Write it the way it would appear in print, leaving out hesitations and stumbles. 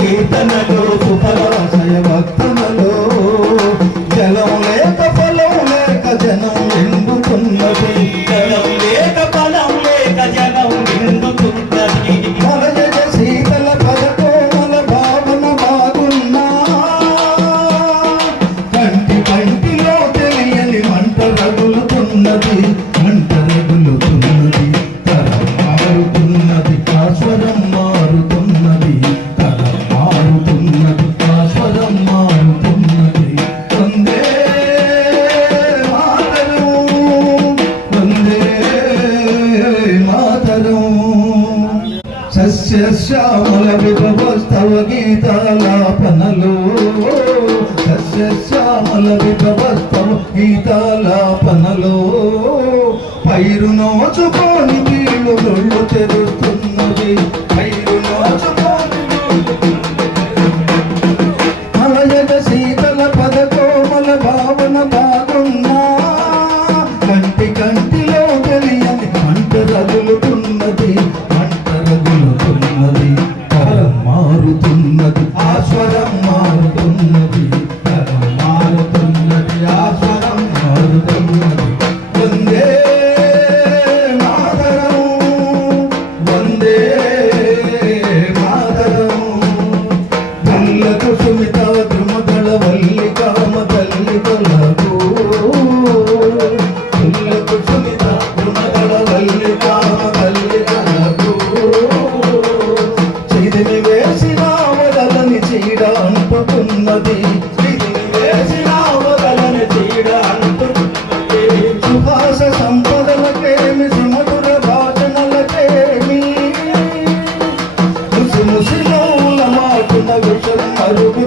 కీర్తనలో సుఫలాశయ భక్తనలో జలం లేక ఫలం లేక జనం నిండుతున్నది, జలం లేక ఫలం లేక జనం నిండుతున్నది. మలయజ శీతల పదకోమల భావన బాగున్నా కంటి కంటిలో తెలియని మంట రగులుతున్నది, మంట రగులుతున్నది. తరం మారుతున్నది, ఆస్వరం మారుతున్నది, తరం మారుతున్నది, ఆస్వరం మారుతున్నది. వందే మాతరం, వందే మాతరం. సస్యశ్యామల విభవస్తవ గీతాలాపనలో, సస్యశ్యామల విభవస్తవ గీతాలాపనలో పైరు నోచుకొని కీళ్ళు నొళ్ళు తెరుస్తున్నది, పైరు నోచుకొని మలయజ శీతల పదకోమల భావన బాగున్నా కంటి కంటిలో తెలియని మంట రగులుతున్నది, మంట రగులుతున్నది. తరం మారుతున్నది, ఆస్వరం మారుతున్నది, తరం మారుతున్నది, ఆస్వరం మారుతున్నది. వందే మాతరం, వందే మాతరం. దుల్లకు సుమిత ద్రుమదళ వల్లికామ తల్లి కొలకు, దుల్లకు సుమిత ద్రుమదళ వల్లికామ తల్లి కొలకు చిదిమి వేసిన వదలని చీడ అంటుతున్నది, చిదిమి వేసిన వదలని చీడ అంటుతున్నది. సుభాష సంపదలకేమి సుమధుర భాషణలకేమి ముసి ముసి నవ్వుల మాటున విషం అరుగు